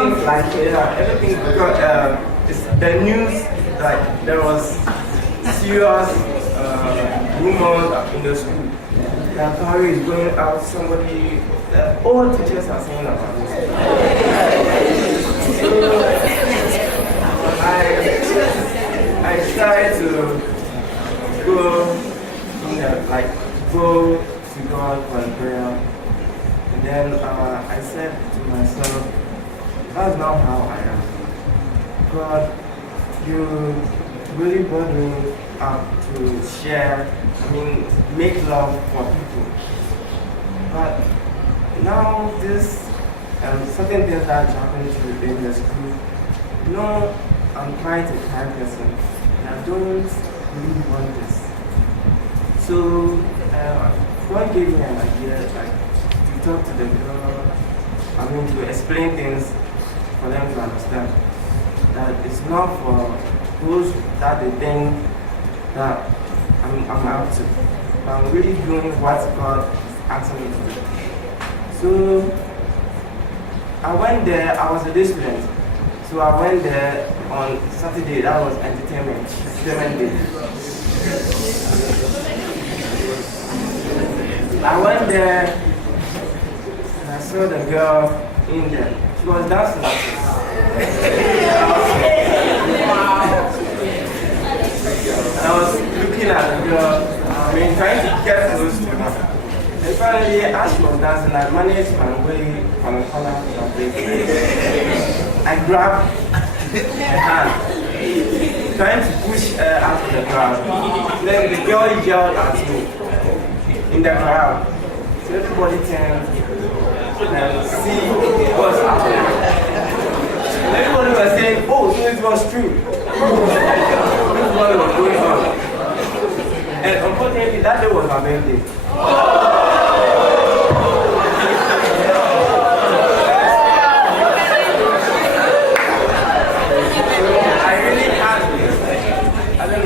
Everything like everything because it's the news like there was serious rumors in the school. That Harry is going out. Somebody, all teachers are saying about this. So I tried to go, go to God for a prayer. And then I said to myself, that's not how I am. God, you really brought me up to share, make love for people. But now this certain things that happened in the school, I'm quite a kind person and I don't really want this. So God gave me an idea to talk to the girl, to explain things for them to understand. That it's not for those that they think that I'm out to. But I'm really doing what God is asking me to do. So I went there, I was a day student. So I went there on Saturday, that was entertainment day. I went there and I saw the girl in there. She was dancing like this. And I was looking at the girl, trying to get close to her. And finally, as she was dancing, I managed my way on the corner of her face. I grabbed her hand, trying to push her out of the crowd. Then the girl yelled at me in the crowd. So everybody turned and see what's happening. Everybody was saying, oh, so it was true. This is what was going on. And unfortunately, that day was my birthday.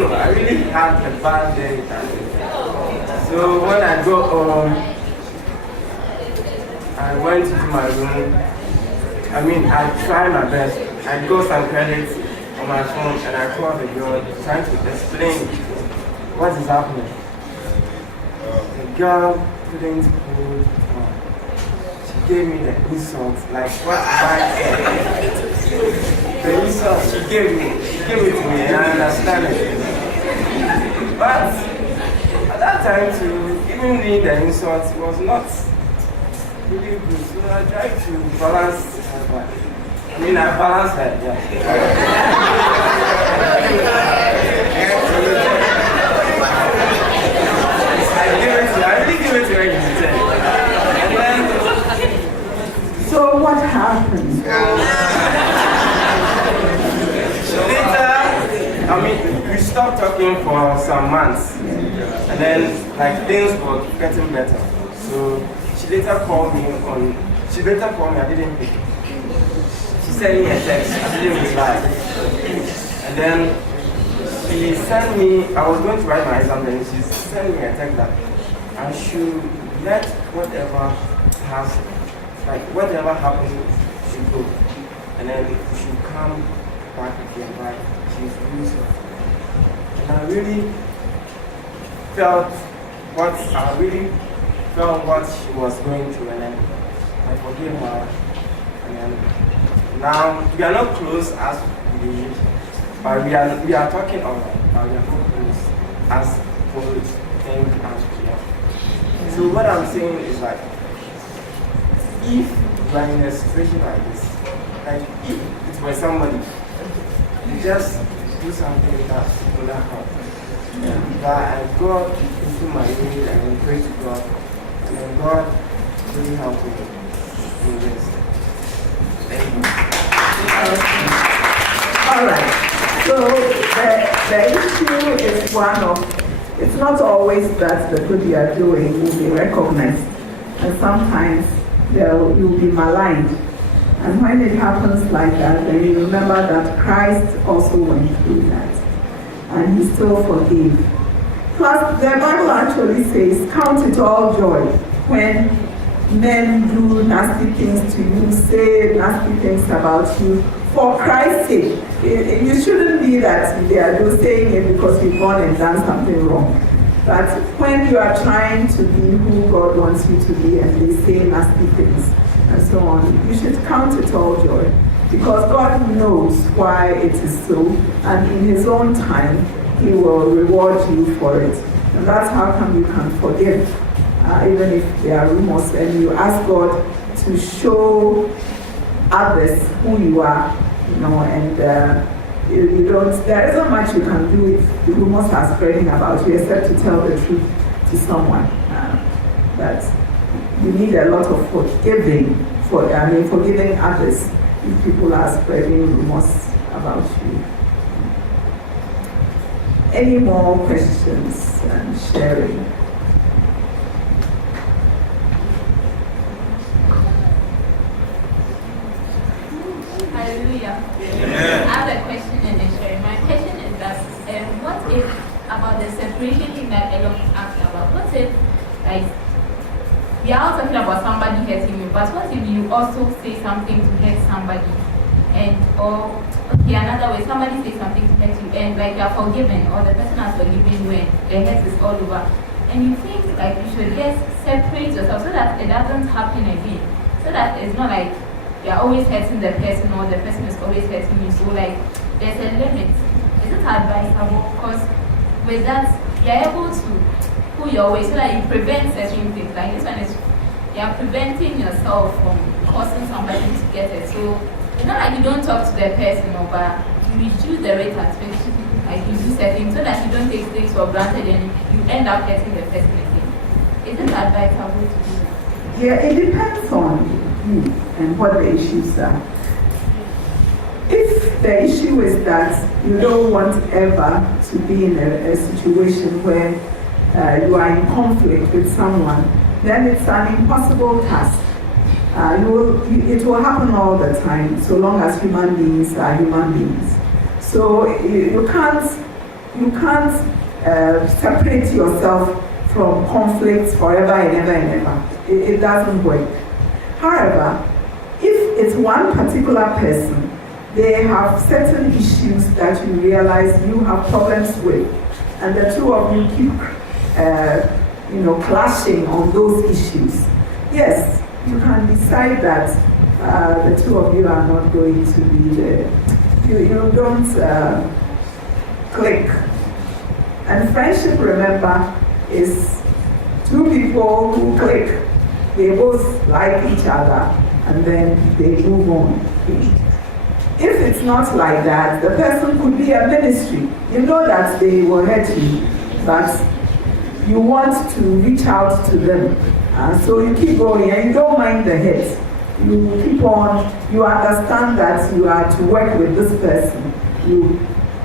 I really had a bad day that day. So when I go home, I went to my room. I tried my best. I got some credits on my phone and I called the girl trying to explain what is happening. The girl couldn't hold on. She gave me the insult, like what I said. The insult she gave it to me and I understand it. But at that time too, even me the insult was not really good. So I tried to balance her. I balanced her, yeah. I really give it to her instead. And then, so what happened? Later, we stopped talking for some months. And then, things were getting better. So she later called me, I didn't pick. She sent me a text, I didn't reply. And then she sent me, I was going to write my exam, and she sent me a text that I should let whatever happens should go. And then she should come back again, right? She's really sorry. And I really felt what she was going through, and then I forgave her. And then now we are not close as we used, but we are talking online, but we are not close as close things as we are. So what I'm saying is if you are in a situation like this, if it was somebody, you just do something that will not help. But I go into my way and pray to God, and then God really helped me in this. Thank you. All right. So the issue is it's not always that the good you are doing will be recognized, and sometimes you'll be maligned. And when it happens like that, then you remember that Christ also went through that, and He still forgave. Plus, the Bible actually says, count it all joy when men do nasty things to you, say nasty things about you, for Christ's sake. You shouldn't be that they are just saying it because you've gone and done something wrong. But when you are trying to be who God wants you to be and they say nasty things and so on, you should count it all joy. Because God knows why it is so, and in His own time, He will reward you for it. And that's how come you can forgive, even if there are rumors, and you ask God to show others who you are, and you don't, there isn't much you can do if the rumors are spreading about you, except to tell the truth to someone. That you need a lot of forgiving, forgiving others if people are spreading rumors about you. Any more questions and sharing? Hallelujah. I have a question and a sharing. My question is that what if, about the separation thing that Elon asked about, what if, like, we are all talking about somebody hurting you, but what if you also say something to hurt somebody? And, or, okay, another way, somebody says something to hurt you, and like you are forgiven, or the person has forgiven you, and the hurt is all over. And you think like you should just separate yourself so that it doesn't happen again. So that it's not like you're always hurting the person, or the person is always hurting you. So like there's a limit. Is it advisable? Because with that, you're able to pull your way so that you prevent certain things. Like this one is, you're preventing yourself from causing somebody to get it. So it's not like you don't talk to the person, but you reduce the rate at which like you do certain so that you don't take things for granted and you end up hurting the person again. Is it advisable to do that? Yeah, it depends on you and what the issues are. If the issue is that you don't want ever to be in a situation where you are in conflict with someone, then it's an impossible task. It will happen all the time, so long as human beings are human beings. So you can't separate yourself from conflicts forever and ever and ever. It doesn't work. However, if it's one particular person, they have certain issues that you realize you have problems with, and the two of you keep clashing on those issues. Yes, you can decide that the two of you are not going to be there. You don't click. And friendship, remember, is two people who click. They both like each other, and then they move on. If it's not like that, the person could be a ministry. You know that they will hurt you, but you want to reach out to them. So you keep going, and you don't mind the hit. You keep on, you understand that you are to work with this person. You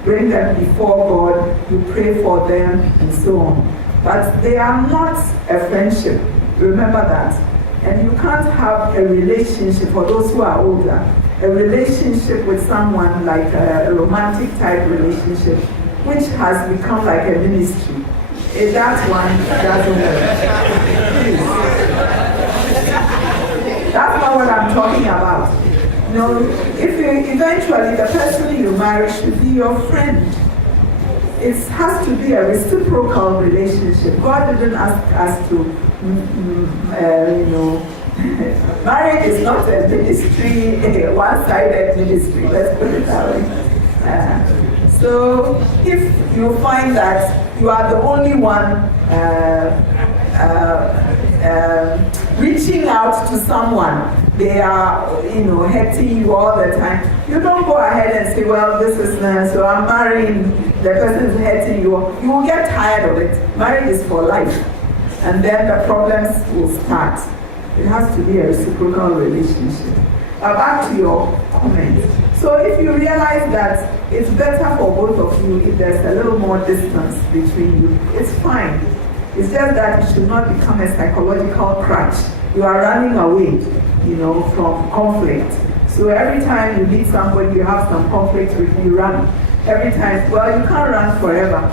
bring them before God, you pray for them, and so on. But they are not a friendship. Remember that. And you can't have a relationship, for those who are older, a relationship with someone like a romantic type relationship, which has become like a ministry. That one doesn't work. That's not what I'm talking about. Eventually the person you marry should be your friend. It has to be a reciprocal relationship. God didn't ask us to, marriage is not a ministry, a one-sided ministry, let's put it that way. So if you find that you are the only one reaching out to someone, they are, hurting you all the time, you don't go ahead and say, well, this is nice, so I'm marrying, the person is hurting you. You will get tired of it. Marriage is for life. And then the problems will start. It has to be a reciprocal relationship. Back to your comment. So if you realize that it's better for both of you if there's a little more distance between you, it's fine. It's just that it should not become a psychological crutch. You are running away, from conflict. So every time you meet somebody, you have some conflict with, you run. Every time, well, you can't run forever,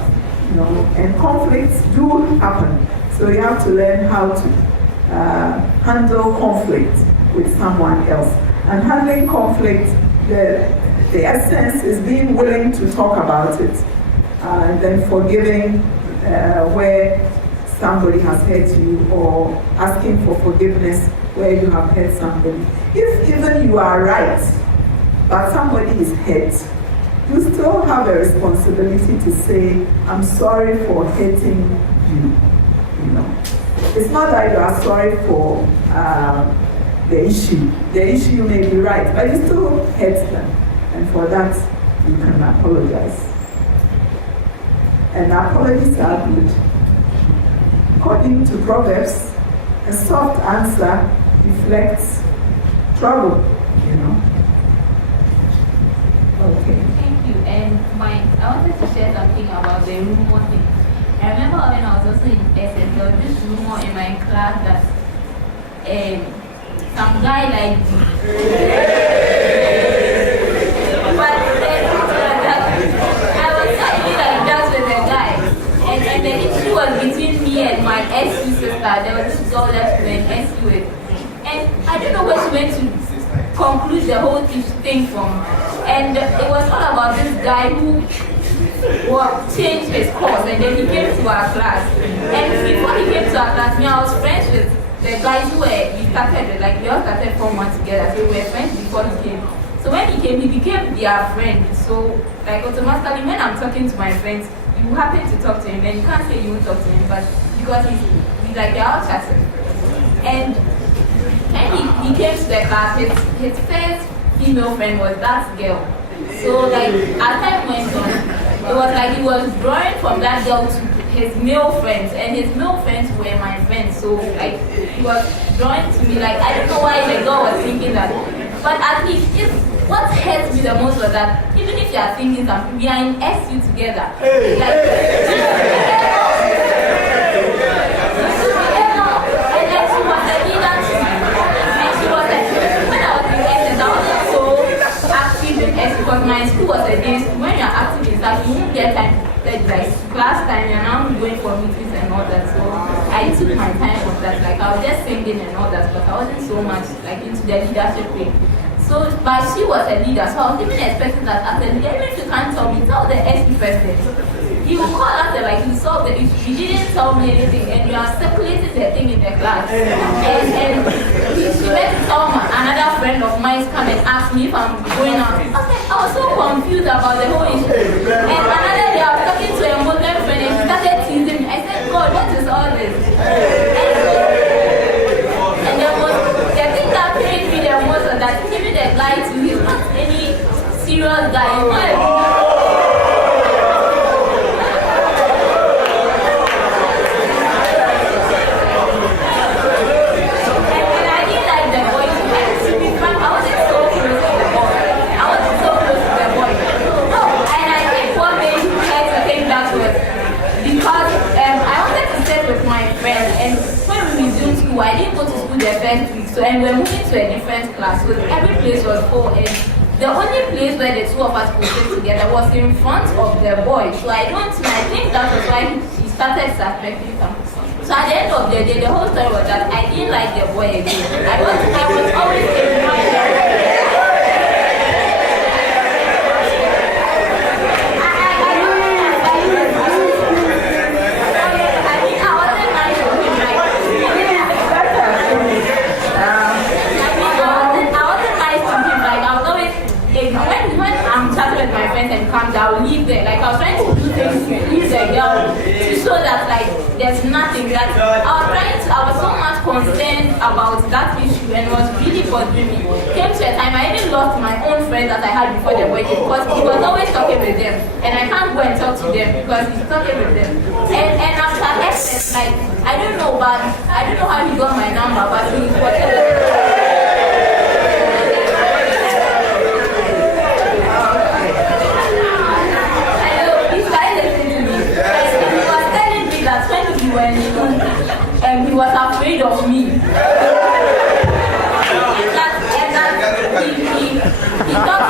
and conflicts do happen. So you have to learn how to handle conflict with someone else. And handling conflict, the essence is being willing to talk about it, and then forgiving where somebody has hurt you, or asking for forgiveness where you have hurt somebody. If even you are right, but somebody is hurt, you still have a responsibility to say, I'm sorry for hurting you. You know, it's not that you are sorry for the issue. The issue may be right, but you still hurt them, and for that you can apologize. And apologies are good. According to Proverbs, a soft answer reflects trouble, you know. Okay. Thank you. And I wanted to share something about the rumor thing. I remember when I was also in SS, there was this rumor in my class that some guy like but I was talking like that with a guy. And the issue was between me and my SU sister. There was this girl that she went SU with. And I don't know where she went to conclude the whole thing from. And it was all about this guy who changed his course, and then he came to our class. And before he came to our class, I was friends with the guys who we started with, like we all started 4 months together, so we were friends before he came. So when he came, he became their friend. So like automatically when I'm talking to my friends, you happen to talk to him, and you can't say you won't talk to him, but because he's like they're all chatting. And when he came to the class, his first female friend was that girl. So like as time went on, it was like he was drawing from that girl to his male friends, and his male friends were my friends. So like he was drawing to me, like I don't know why the girl was thinking that, but at least what hurts me the most was that even if you are thinking something, we are in SU together. Like, and like she was a leader to me. And she was like, when I was in SS, I wasn't so active in SU because my school was a day school. When you're active in that, you won't get time to like class time, and now I'm going for meetings and all that. So I took my time on that. Like I was just singing and all that, but I wasn't so much like into the leadership thing. So, but she was a leader, so I was even expecting that as a leader, even if you can't tell me, tell the SU person. He will call us like you solved the issue. He didn't tell me anything, and you are circulating the thing in the class. And she went to tell another friend of mine come and ask me if I'm going out. I was so confused about the whole issue. And another day I was talking to a Muslim friend, and he started teasing me. I said, God, what is all this? And there was the thing that paid me the most was that even the guy too, he's not any serious guy. He's not I didn't go to school the first week, so and we're moving to a different class, so every place was full, and the only place where the two of us could sit together was in front of the boy. So I think that was why she started suspecting something. So at the end of the day, the whole story was that I didn't like the boy again. I was always ignoring the boy. I will leave there. Like I was trying to do things to please the girl to show that like there's nothing. That I was so much concerned about that issue, and it was really bothering me. Came to a time I even lost my own friends that I had before the wedding because he was always talking with them, and I can't go and talk to them because he's talking with them. And after SS, like I don't know how he got my number, but he was. He was afraid of me. He thought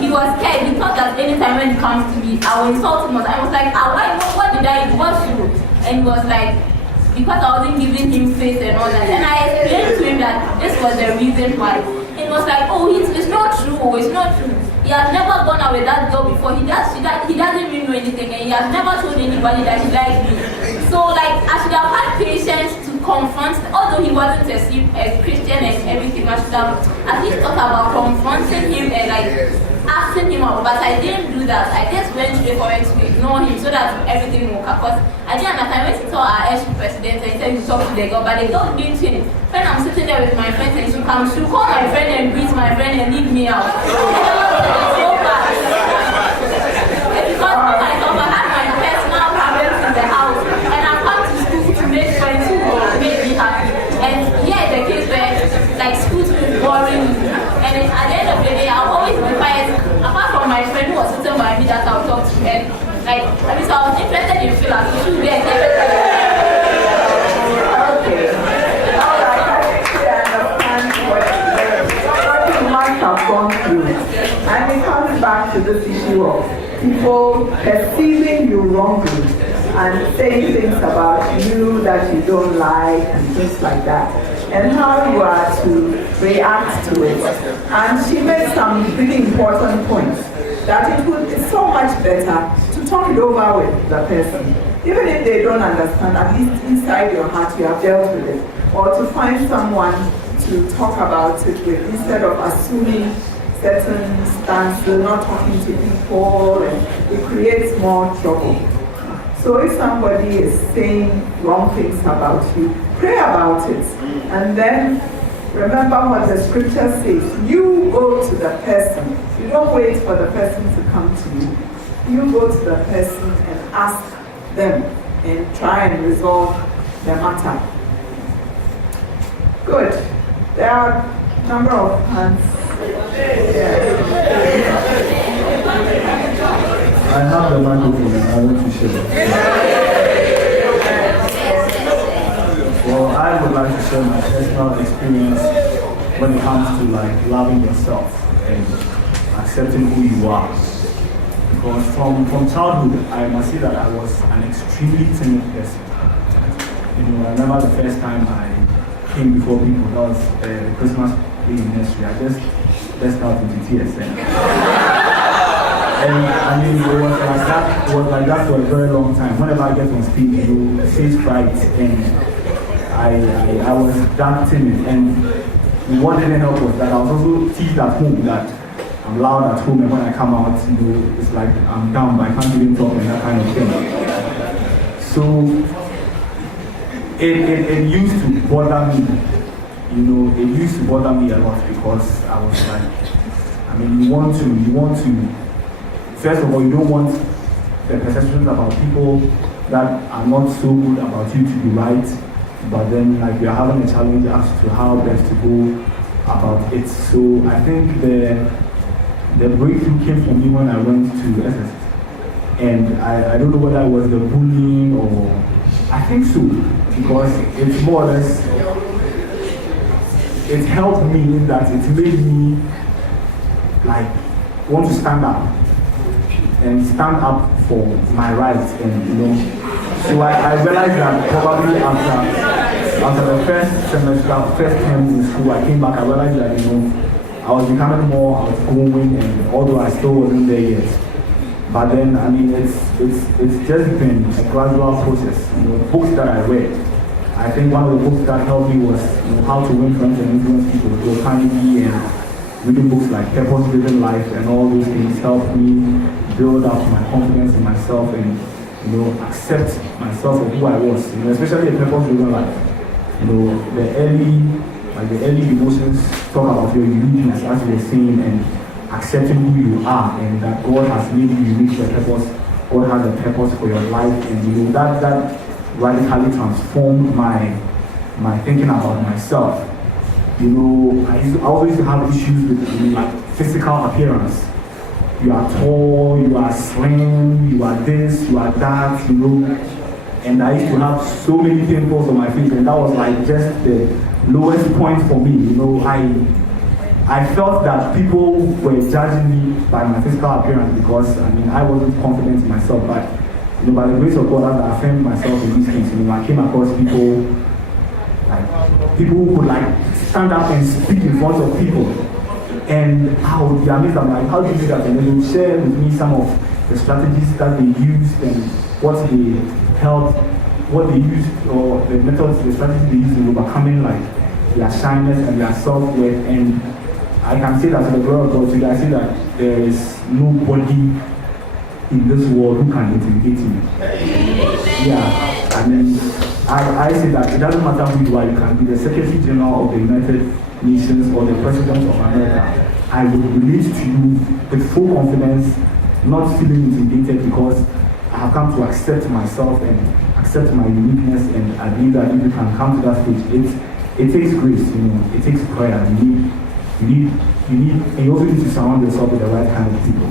he was scared. He thought that anytime when he comes to me, I will insult him. I was like, what did I do? What's true? And he was like, because I wasn't giving him faith and all that. And I explained to him that this was the reason why. He was like, oh, it's not true, it's not true. He has never gone out with that girl before. He doesn't even know anything, and he has never told anybody that he liked me. So like, I should have had patience to confront, although he wasn't a Christian and everything, I should have at least thought about confronting him and like asking him out. But I didn't do that. I just went straight for it to ignore him so that everything would work. Because I didn't understand. I went to tell our ex president and he said to talk to the girl, but the girl didn't change. When I'm sitting there with my friends and she comes, she'll call my friend and greet my friend and leave me out. It's so bad. It's because I had my personal problems in the house and I come to school to make friends who will make me happy. And here is the case where like school is boring me. And then at the end of the day, I'll always be quiet. Apart from my friend who was sitting by me that I'll talk to. And like, I mean, so I was interested in Philip. You should get interested. Okay. All right. I think I understand what you might have gone through. And it comes back to this issue of people perceiving you wrongly and saying things about you that you don't like and things like that, and how you are to react to it. And she made some really important points, that it's so much better to talk it over with the person. Even if they don't understand, at least inside your heart you have dealt with it. Or to find someone to talk about it with, instead of assuming certain stances, not talking to people, and it creates more trouble. So if somebody is saying wrong things about you, pray about it. And then remember what the scripture says. You go to the person. You don't wait for the person to come to you. You go to the person and ask them and try and resolve the matter. Good. There are a number of hands. I have the microphone and I want to share. Well, I would like to share my personal experience when it comes to like loving yourself and accepting who you are. Because from childhood, I must say that I was an extremely timid person. You know, I remember the first time I came before people, that was the Christmas day in nursery. I just burst out into tears. And I mean, it was like that for a very long time. Whenever I get on stage, you know, stage fright, and I was that timid. And what didn't help was that I was also teased at home that I'm loud at home, and when I come out, you know, it's like I'm dumb, I can't even talk and that kind of thing. So it used to bother me, you know, it used to bother me a lot because I was like, I mean, you want to, first of all, you don't want the perceptions about people that are not so good about you to be right, but then like we are having a challenge as to how best to go about it. So I think the breakthrough came for me when I went to SS. And I don't know whether it was the bullying or, I think so, because it's more or less, it helped me in that it made me like want to stand up and stand up for my rights, and you know, so I realized that probably after the first semester, first term in school, I came back, I realized that, you know, I was becoming more outgoing, and although I still wasn't there yet. But then, I mean, it's just been a gradual process. You know, books that I read, I think one of the books that helped me was, you know, How to Win Friends and Influence People, with Carnegie, and reading books like Purpose-Driven Life and all those things helped me build up my confidence in myself and, you know, accept myself for who I was. You know, especially a purpose-driven life. You know, the early emotions talk about your uniqueness, as we were saying, and accepting who you are, and that God has made you unique for a purpose. God has a purpose for your life, and you know that radically transformed my thinking about myself. You know, I always have issues with like physical appearance. You are tall, you are slim, you are this, you are that, you know. And I used to have so many pimples on my face, and that was like just the lowest point for me. You know, I felt that people were judging me by my physical appearance because, I mean, I wasn't confident in myself. But by the grace of God, as I affirmed myself in these things, I came across people who could stand up and speak in front of people. And I would be amazed. I'm like, how do you do that? And they would share with me some of the strategies that they used and what they helped, what they used, or the methods, the strategies they used in overcoming their shyness and their self-worth. And I can say that to the glory of God today, I say that there is nobody in this world who can intimidate me. Yeah, I mean, I say that it doesn't matter who you are, you can be the Secretary General of the United Nations or the President of America. I will relate to you with full confidence, not feeling intimidated, because I have come to accept myself and accept my uniqueness, and I believe that if you can come to that stage, it takes grace, it takes prayer. And you also need to surround yourself with the right kind of people.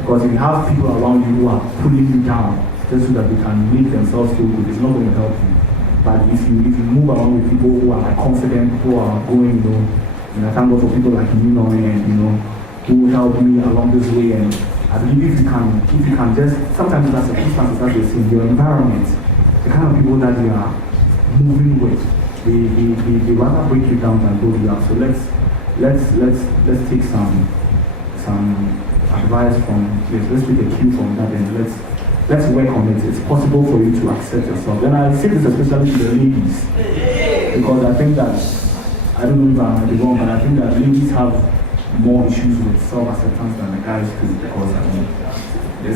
Because if you have people around you who are pulling you down just so that they can make themselves feel good, it's not going to help you. But if you move around with people who are confident, who are going, and I thank God for people like you, and who help me along this way. And I believe if you can just, sometimes that's circumstances that you see in your environment, the kind of people that you are moving with, they rather break you down than build you up. So let's take some advice from this. Let's take a cue from that, and let's work on it. It's possible for you to accept yourself. And I say this especially to the ladies, because I think that, I don't know if I might be wrong, but I think that ladies have more issues with self-acceptance than the guys do, because there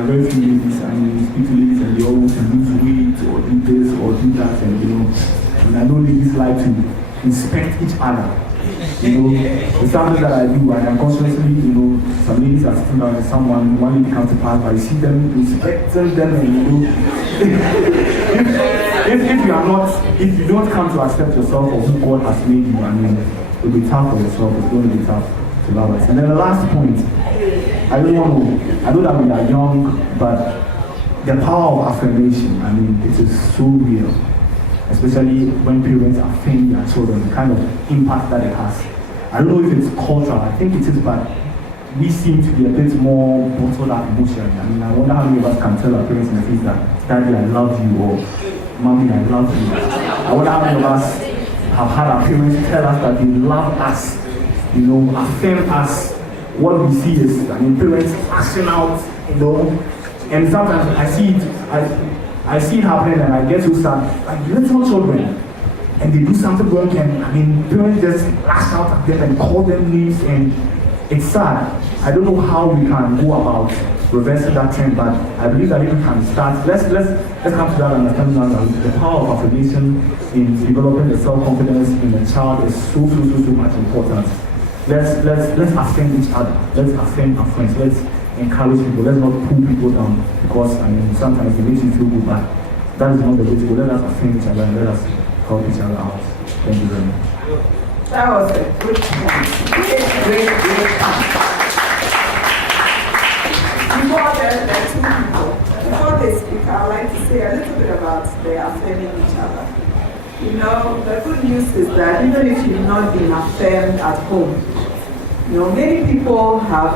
are very few ladies, you speak to ladies and they all want to lose weight or do this or do that, and I know ladies like to inspect each other. It's something that I do, and unconsciously, some ladies are sitting down with someone, one lady comes to pass by, you see them inspecting them, and if you don't come to accept yourself or who God has made you, it'll be tough for yourself, it's going to be tough to love us. And then the last point, I know that we are young, but the power of affirmation, it is so real. Especially when parents affirm their children, the kind of impact that it has. I don't know if it's cultural, I think it is, but we seem to be a bit more bottled up emotionally. I wonder how many of us can tell our parents in the face that, Daddy, I love you, or Mommy, I love you. I wonder how many of us have had our parents tell us that they love us, affirm us. What we see is, parents lashing out, and sometimes I see it happening, and I get so sad. Like little children, and they do something wrong, and parents just lash out at them and call them names, and it's sad. I don't know how we can go about reversing that trend, but I believe that if we can start, let's come to that understanding that the power of affirmation in developing the self-confidence in the child is so much important. Let's affirm each other. Let's affirm our friends. Let's encourage people. Let's not pull people down, because sometimes it makes you feel good, but that is not the way to go. Let us affirm each other and let us help each other out. Thank you very much. That was a good point. Great point. Before the two people, before they speak, I'd like to say a little bit about their affirming each other. The good news is that even if you've not been affirmed at home, many people have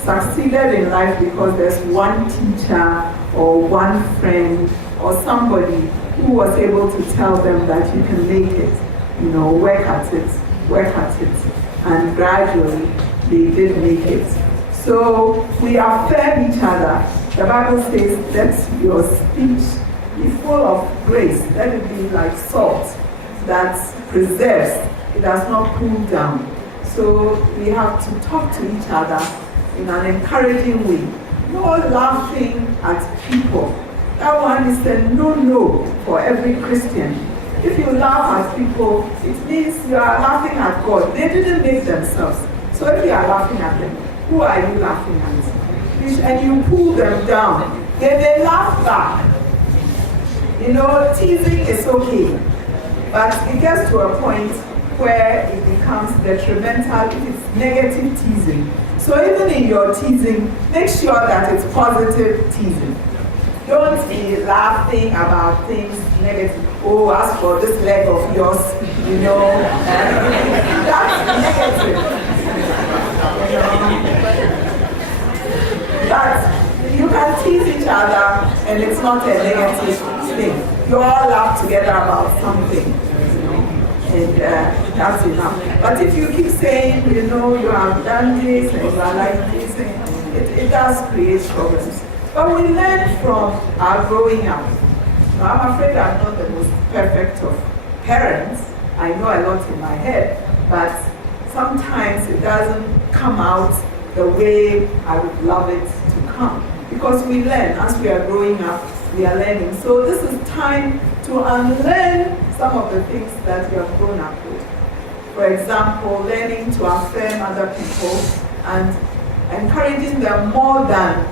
succeeded in life because there's one teacher or one friend or somebody who was able to tell them that you can make it, work at it, and gradually they did make it. So we affirm each other. The Bible says, let your speech be full of grace. Let it be like salt that preserves, it does not cool down. So we have to talk to each other in an encouraging way. No laughing at people. That one is a no for every Christian. If you laugh at people, it means you are laughing at God. They didn't make themselves. So if you are laughing at them, who are you laughing at? And you pull them down, then they laugh back. Teasing is okay, but it gets to a point where it becomes detrimental if it's negative teasing. So even in your teasing, make sure that it's positive teasing. Don't be laughing about things negative. Oh, as for this leg of yours, that's negative. But you can tease each other not a negative thing. You all laugh together about something, and that's enough. But if you keep saying, you have done this and you are like this, it does create problems. But we learn from our growing up. Now, I'm afraid I'm not the most perfect of parents. I know a lot in my head, but sometimes it doesn't come out the way I would love it to come. Because we learn as we are growing up, we are learning. So this is time to unlearn some of the things that we have grown up with. For example, learning to affirm other people and encouraging them more than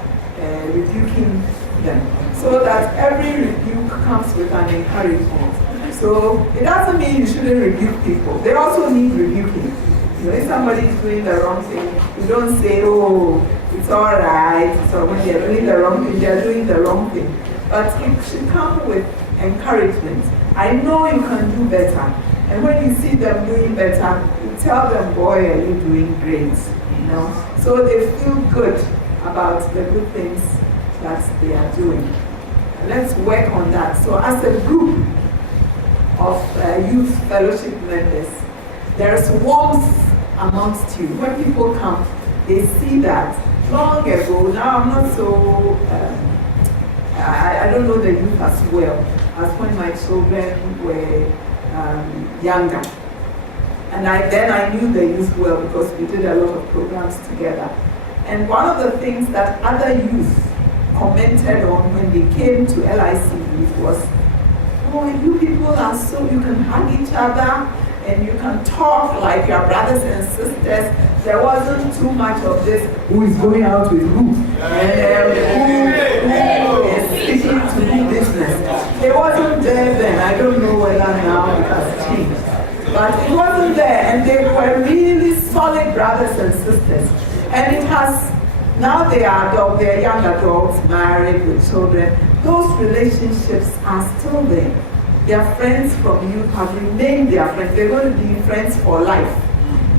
rebuking them. So that every rebuke comes with an encouragement. So it doesn't mean you shouldn't rebuke people. They also need rebuking. If somebody is doing the wrong thing, you don't say, oh, it's all right. So when they're doing the wrong thing, they're doing the wrong thing. But it should come with encouragement. I know you can do better. And when you see them doing better, you tell them, boy, are you doing great? So they feel good about the good things that they are doing. Let's work on that. So as a group of youth fellowship members, there is warmth amongst you. When people come, they see that. Long ago, now I'm not so, I don't know the youth as well as when my children were younger. And then I knew the youth well because we did a lot of programs together. And one of the things that other youth commented on when they came to LIC youth was, oh, you people are so, you can hug each other and you can talk like your brothers and sisters. There wasn't too much of this, who is going out with who? And who is sticking to who business. It wasn't there then. I don't know whether now it has changed. But it wasn't there, and they were really solid brothers and sisters. And it has, now they are adults, they are young adults, married with children. Those relationships are still there. Their friends from youth have remained their friends. They're going to be friends for life,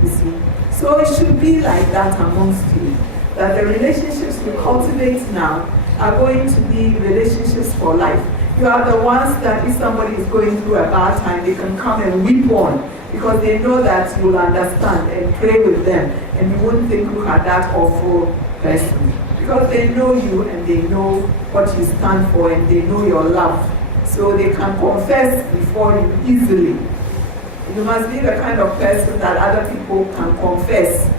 you see. So it should be like that amongst you. That the relationships we cultivate now are going to be relationships for life. You are the ones that if somebody is going through a bad time, they can come and weep on because they know that you will understand and pray with them. And you won't think you are that awful person. Because they know you and they know what you stand for and they know your love. So they can confess before you easily. You must be the kind of person that other people can confess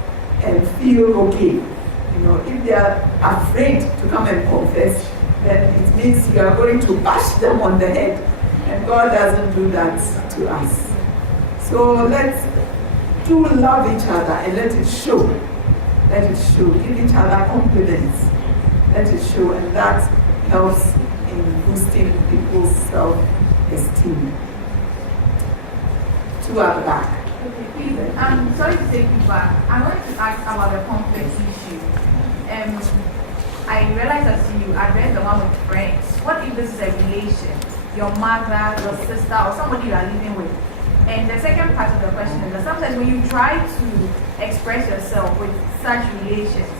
and feel okay. If they are afraid to come and confess, then it means you are going to bash them on the head. And God doesn't do that to us. So let's do love each other and let it show. Let it show. Give each other confidence. Let it show. And that helps in boosting people's self-esteem. Two at the back. Okay, please. I'm sorry to take you back. I wanted to ask about the conflict issue. I realized that you addressed the one with friends. What if this is a relation? Your mother, your sister, or somebody you are living with? And the second part of the question is that sometimes when you try to express yourself with such relations,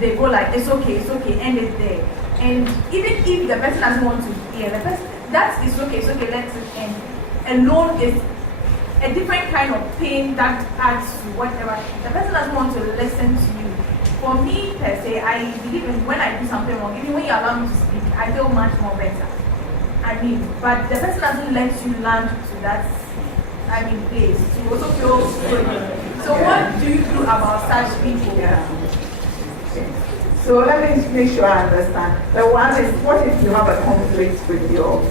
they go like, it's okay, end it there. And even if the person doesn't want to hear, the person, that is okay, let it end. Alone is a different kind of pain that adds to whatever. The person doesn't want to listen to you. For me, per se, I believe in when I do something wrong, even when you allow me to speak, I feel much more better. But the person doesn't let you land to that, place. You also feel good. So what do you do about such people? Yeah. So let me make sure I understand. The one is, what if you have a conflict with your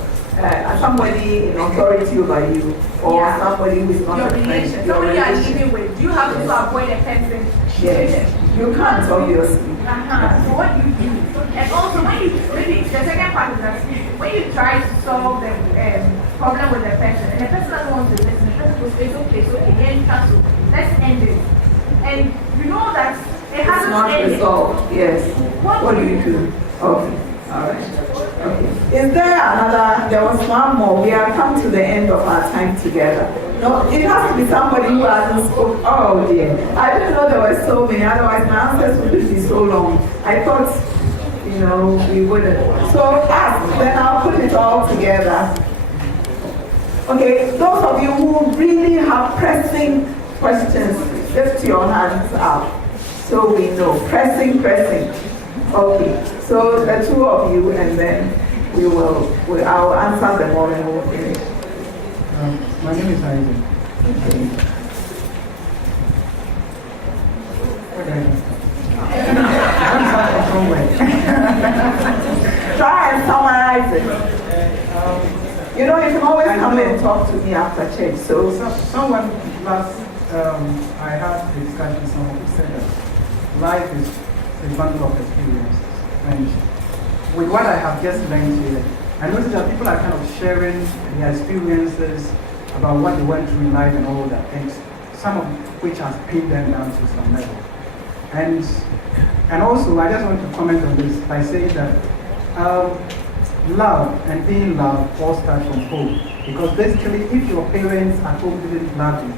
somebody in authority over you, or somebody who is not your a friend? Relation. Somebody you are living with. Do you have to avoid a person? Yes. You can't, obviously. So what do you do? And also, maybe the second part is that when you try to solve the problem with the person, and the person doesn't want to listen, the person goes, it's okay, then cancel. Let's end it. And you know that it hasn't not ended. resolved. Yes. What do you do? Okay. All right. Okay. Is there another? There was one more. We have come to the end of our time together. No, it has to be somebody who hasn't spoken. Oh dear. I didn't know there were so many. Otherwise, my answers wouldn't be so long. I thought, we wouldn't. So ask. Then I'll put it all together. Okay, those of you who really have pressing questions, lift your hands up so we know. Pressing. Okay, so the two of you, and then I'll answer them all and we'll finish. My name is Isaac. Try and summarize it. You know, you can always come and talk to me after church. So someone last, I had a discussion, someone who said that life is a bundle of experiences. And with what I have just learned here, I noticed that people are kind of sharing their experiences about what they went through in life and all that, and some of which has pinned them down to some level. And also, I just want to comment on this by saying that love and being loved all start from home. Because basically, if your parents at home didn't love you,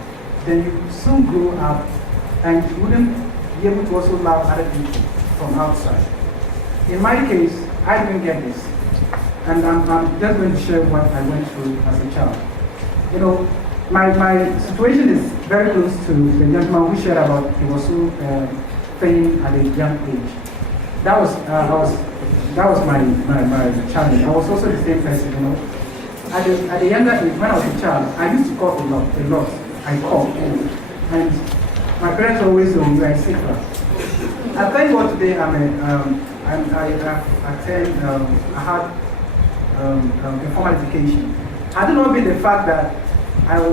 then you soon grow up and you wouldn't be able to also love other people from outside. In my case, I didn't get this. And I'm just going to share what I went through as a child. You know, my situation is very close to the gentleman who shared about he was so thin at a young age. That was my challenge. I was also the same person, you know. At the younger age, when I was a child, I used to cough a lot. I coughed. And my parents always told me I sick. I thank God today I had a formal education. Had it not been the fact that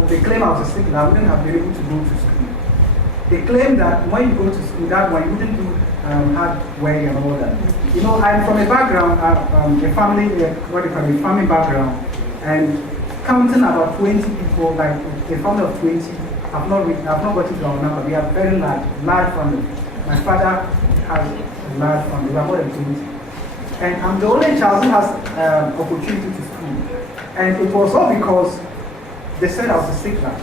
they claim I was a sick, I wouldn't have been able to go to school. They claim that when you go to school, that one you wouldn't do hard work and all that. You know, I'm from a background, a family background, and counting about 20 people, like a family of 20, I've not got it down now, but we are very large family. My father has a large family, we are more than 20. And I'm the only child who has opportunity to school. And it was all because they said I was a sick lad,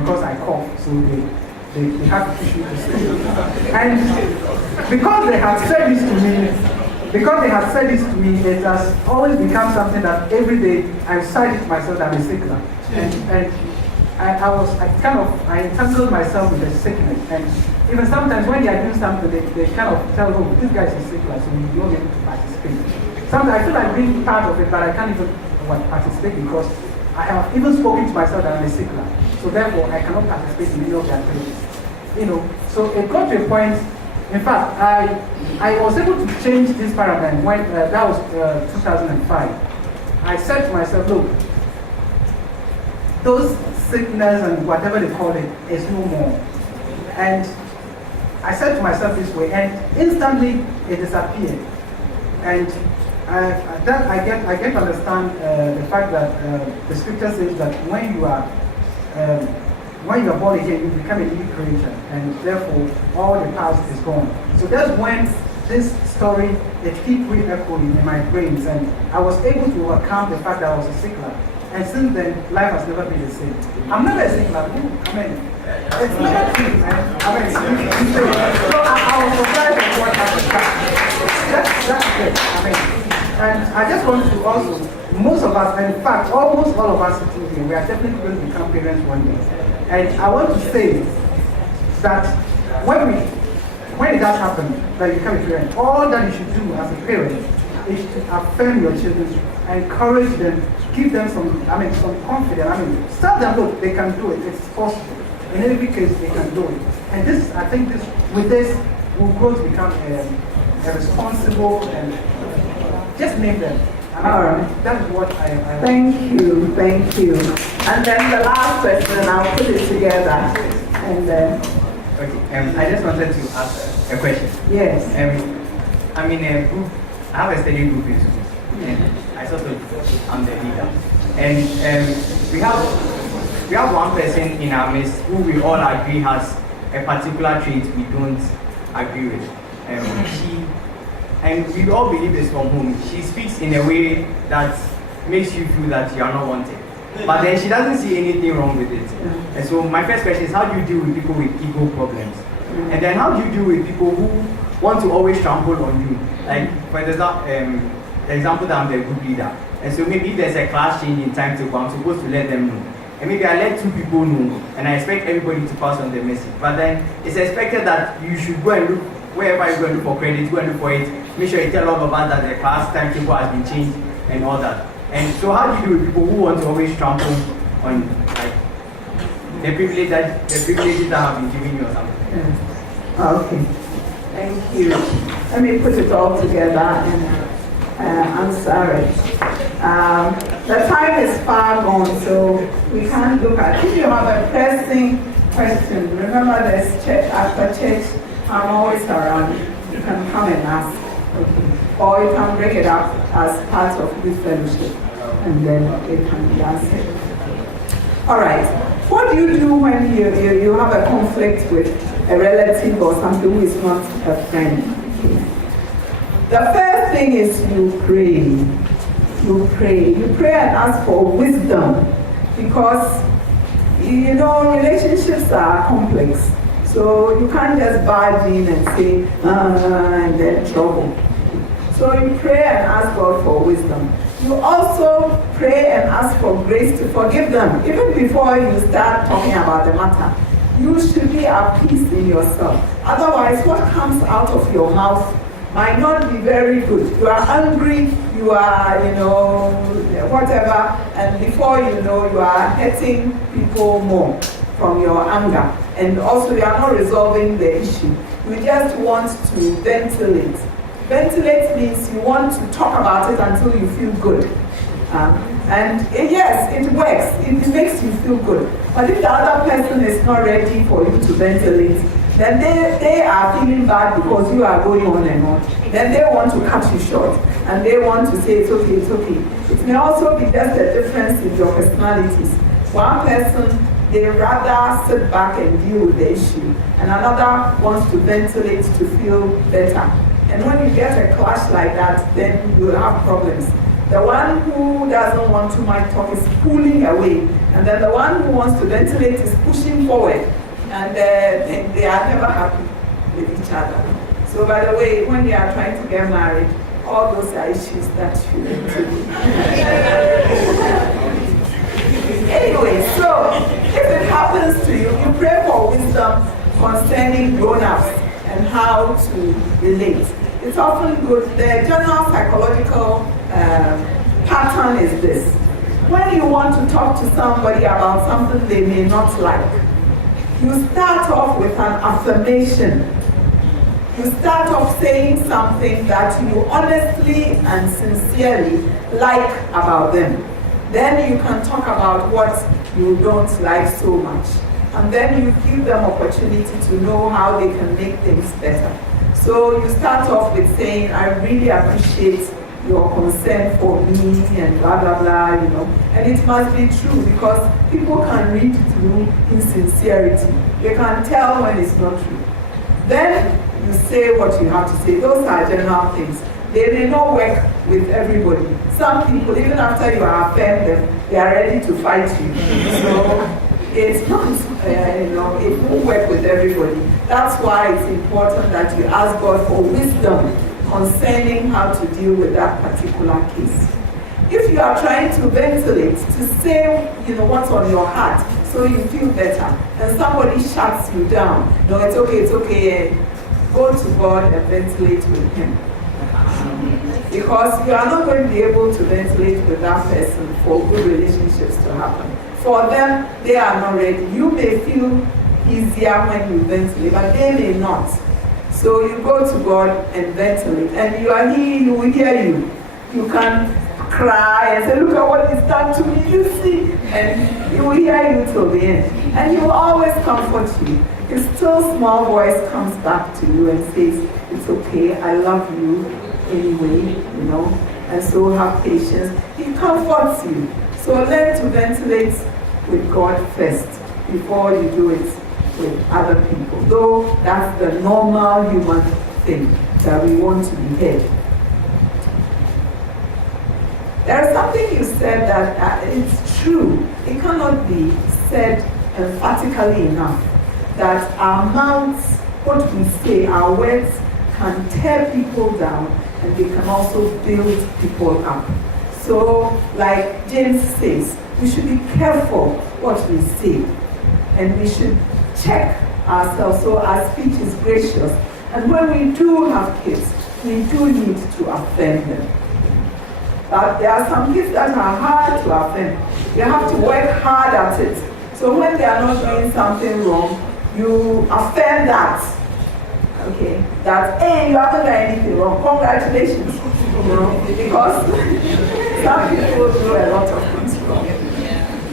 because I coughed, so they had to push me to school. And because they had said this to me, it has always become something that every day I cite it myself that I'm a sick lad. And I entangled myself with the sickness. And even sometimes when they are doing something, they kind of tell, oh, this guy is a sick lad, so you won't be able to participate. Sometimes I feel like being part of it, but I can't even participate because I have even spoken to myself that I'm a sick lad. So therefore, I cannot participate in any of their activities. You know, so it got to a point. In fact, I was able to change this paradigm when that was 2005. I said to myself, look, those sickness and whatever they call it is no more. And I said to myself this way, and instantly it disappeared. And that I get to understand the fact that the scripture says that when you are born again, you become a new creature, and therefore all the past is gone. So that's when this story, it keeps re-echoing in my brains, and I was able to overcome the fact that I was a sick lad. And since then, life has never been the same. I'm never a sick lad. Amen. It's never true, man. Amen. So I was surprised at what happened. That's it. Amen. And I just want to also, most of us, in fact, almost all of us sitting here, we are definitely going to become parents one day. And I want to say that when it does happen, that you become a parent, all that you should do as a parent is to affirm your children, encourage them, give them some confidence. Tell them, look, they can do it, it's possible. In every case, they can do it. And with this, we'll grow to become a responsible and just name them. All right. That's what I Thank you. And then the last question, I'll put it together. And then. Okay. I just wanted to ask a question. Yes. I'm in a group. I have a study group in school. And I sort of I'm the leader. And we have one person in our midst who we all agree has a particular trait we don't agree with. And we all believe this from home. She speaks in a way that makes you feel that you are not wanted. But then she doesn't see anything wrong with it. And so my first question is, how do you deal with people with ego problems? And then how do you deal with people who want to always trample on you? Like, for example, example that I'm the group leader. And so maybe if there's a class change in timetable, I'm supposed to let them know. And maybe I let 2 people know, and I expect everybody to pass on the message. But then it's expected that you should go and look, wherever you go and look for credit, go and look for it. Make sure you tell all of us that the class timetable has been changed and all that. And so how do you do with people who want to always trample on like the privileges that have been given you or something? Yeah. Okay. Thank you. Let me put it all together and answer it. The time is far gone, so we can't look at. If you have a pressing question, remember there's church after church. I'm always around. You can come and ask. Okay. Or you can bring it up as part of this fellowship, and then it can be answered. All right. What do you do when you have a conflict with a relative or something who is not a friend? Okay. The first thing is you pray. You pray. You pray and ask for wisdom, because relationships are complex. So you can't just barge in and say, and then trouble. So you pray and ask God for wisdom. You also pray and ask for grace to forgive them. Even before you start talking about the matter, you should be at peace in yourself. Otherwise, what comes out of your mouth might not be very good. You are angry, you are, whatever, and before you know, you are hurting people more from your anger. And also, you are not resolving the issue. You just want to ventilate. Ventilate means you want to talk about it until you feel good. Yes, it works. It makes you feel good. But if the other person is not ready for you to ventilate, then they are feeling bad because you are going on and on. Then they want to cut you short. And they want to say, it's okay, it's okay. It may also be just a difference in your personalities. One person, they rather sit back and deal with the issue. And another wants to ventilate to feel better. And when you get a clash like that, then you will have problems. The one who doesn't want too much talk is pulling away. And then the one who wants to ventilate is pushing forward. And they are never happy with each other. So by the way, when you are trying to get married, all those are issues that you need to do. Anyway, so if it happens to you, you pray for wisdom concerning grown-ups and how to relate. It's often good. The general psychological pattern is this. When you want to talk to somebody about something they may not like, you start off with an affirmation. You start off saying something that you honestly and sincerely like about them. Then you can talk about what you don't like so much. And then you give them opportunity to know how they can make things better. So you start off with saying, I really appreciate your concern for me and blah, blah, blah, And it must be true because people can read through insincerity. They can tell when it's not true. Then you say what you have to say. Those are general things. They may not work with everybody. Some people, even after you have affirmed them, they are ready to fight you. So it's not, it won't work with everybody. That's why it's important that you ask God for wisdom concerning how to deal with that particular case. If you are trying to ventilate, to say, what's on your heart, so you feel better, and somebody shuts you down, no, it's okay, go to God and ventilate with Him. Because you are not going to be able to ventilate with that person for good relationships to happen. For them, they are not ready. You may feel easier when you ventilate, but they may not. So you go to God and ventilate, and He will hear you. You can cry and say, look at what He's done to me, you see. And He will hear you till the end. And He will always comfort you. His still small voice comes back to you and says, it's okay, I love you anyway, and so have patience. He comforts you. So learn to ventilate with God first before you do it with other people. Though that's the normal human thing that we want to be heard. There is something you said that it's true. It cannot be said emphatically enough that our mouths, what we say, our words can tear people down and they can also build people up. So, like James says, we should be careful what we say, and we should check ourselves so our speech is gracious. And when we do have kids, we do need to offend them. But there are some kids that are hard to offend. You have to work hard at it. So when they are not doing something wrong, you offend that. Okay, that, hey, you haven't done anything wrong. Congratulations. Because some people do a lot of things wrong.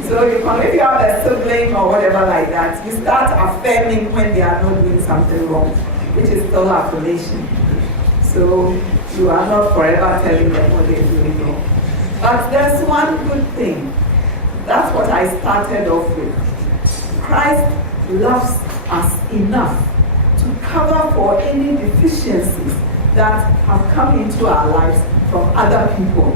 So if you have a sibling or whatever like that, you start affirming when they are not doing something wrong, which is still affirmation. So you are not forever telling them what they're doing wrong. But there's one good thing. That's what I started off with. Christ loves us enough to cover for any deficiencies that have come into our lives from other people.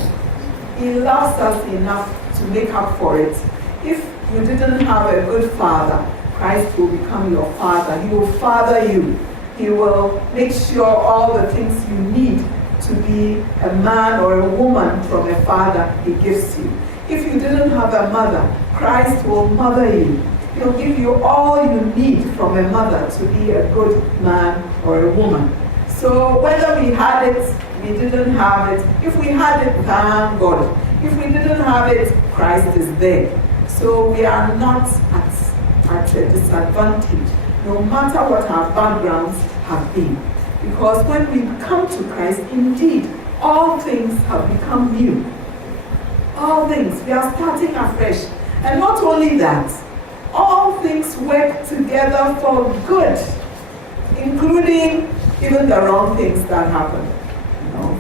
He loves us enough to make up for it. If you didn't have a good father, Christ will become your father. He will father you. He will make sure all the things you need to be a man or a woman from a father, he gives you. If you didn't have a mother, Christ will mother you. He'll give you all you need from a mother to be a good man or a woman. So whether we had it, we didn't have it, if we had it, thank God. If we didn't have it, Christ is there. So we are not at a disadvantage, no matter what our backgrounds have been. Because when we come to Christ, indeed, all things have become new. All things. We are starting afresh. And not only that, all things work together for good, including even the wrong things that happen.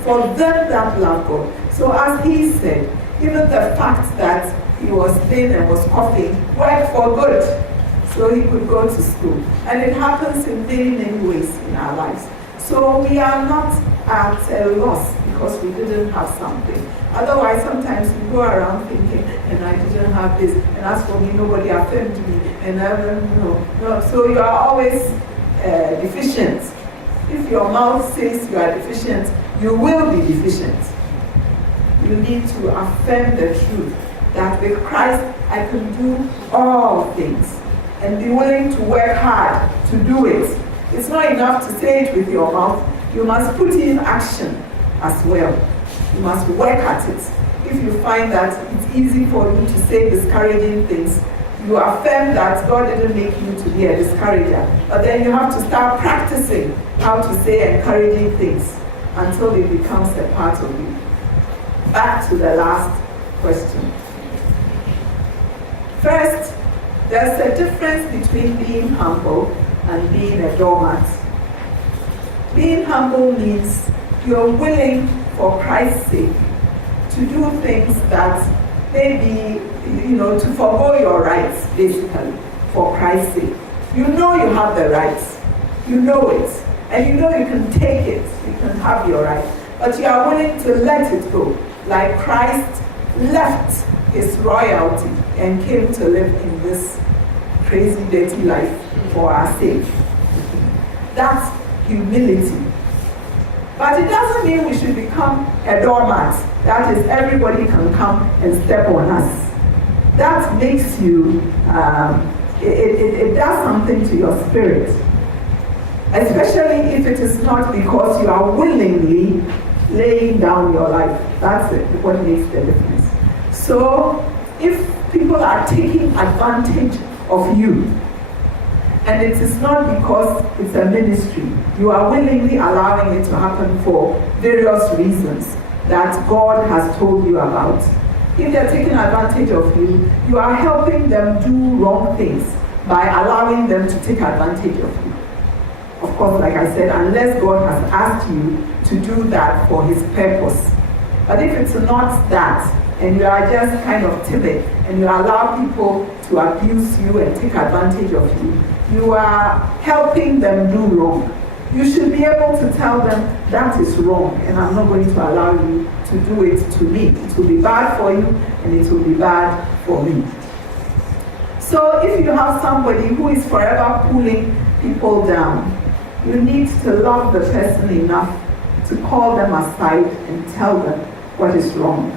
For them that love God. So as he said, even the fact that he was thin and was coughing worked for good. So he could go to school. And it happens in many, many ways in our lives. So we are not at a loss because we didn't have something. Otherwise, sometimes we go around thinking, and I didn't have this, and as for me, nobody affirmed me, and I don't know. So you are always deficient. If your mouth says you are deficient, you will be deficient. You need to affirm the truth that with Christ I can do all things, and be willing to work hard to do it. It's not enough to say it with your mouth. You must put in action as well. You must work at it. If you find that it's easy for you to say discouraging things, you affirm that God didn't make you to be a discourager. But then you have to start practicing how to say encouraging things until it becomes a part of you. Back to the last question. First, there's a difference between being humble and being a doormat. Being humble means you're willing, for Christ's sake, to do things that maybe, to forgo your rights, basically, for Christ's sake. You know you have the rights. You know it. And you know you can take it. You can have your rights. But you are willing to let it go. Like Christ left his royalty and came to live in this crazy, dirty life for our sake. That's humility. But it doesn't mean we should become a doormat. That is, everybody can come and step on us. That makes you, it does something to your spirit. Especially if it is not because you are willingly laying down your life. That's it, what makes the difference. So, if people are taking advantage of you, and it is not because it's a ministry, you are willingly allowing it to happen for various reasons that God has told you about. If they're taking advantage of you, you are helping them do wrong things by allowing them to take advantage of you. Of course, like I said, unless God has asked you to do that for his purpose. But if it's not that, and you are just kind of timid, and you allow people to abuse you and take advantage of you, you are helping them do wrong. You should be able to tell them that is wrong, and I'm not going to allow you to do it to me. It will be bad for you, and it will be bad for me. So if you have somebody who is forever pulling people down, You need to love the person enough to call them aside and tell them what is wrong.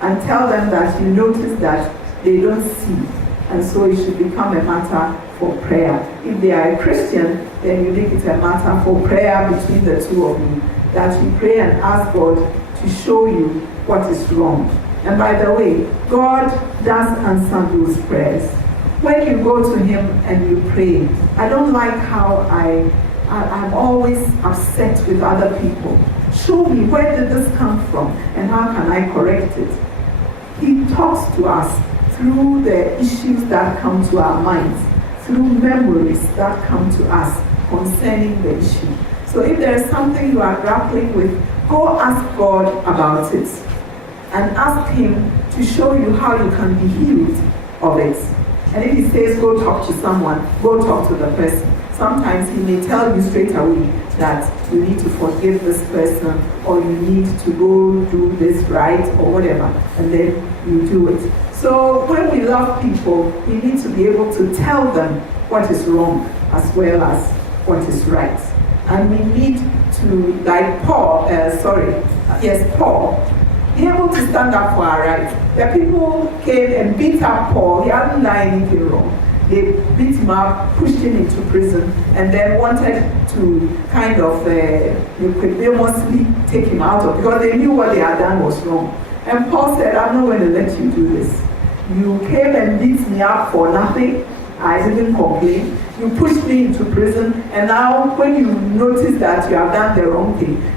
And tell them that you notice that they don't see. And so it should become a matter for prayer. If they are a Christian, then you make it a matter for prayer between the two of you. That you pray and ask God to show you what is wrong. And by the way, God does answer those prayers. When you go to Him and you pray, I don't like how I'm always upset with other people. Show me, where did this come from and how can I correct it? He talks to us through the issues that come to our minds, through memories that come to us concerning the issue. So if there is something you are grappling with, go ask God about it and ask Him to show you how you can be healed of it. And if He says go talk to someone, go talk to the person. Sometimes He may tell you straight away that you need to forgive this person or you need to go do this right or whatever, and then you do it. So when we love people, we need to be able to tell them what is wrong as well as what is right. And we need to, like Paul, Paul, be able to stand up for our rights. The people came and beat up Paul. He hadn't done anything wrong. They beat him up, pushed him into prison, and then wanted to kind of famously take him out of, because they knew what they had done was wrong. And Paul said, I'm not going to let you do this. You came and beat me up for nothing. I didn't complain. You pushed me into prison, and now when you notice that you have done the wrong thing,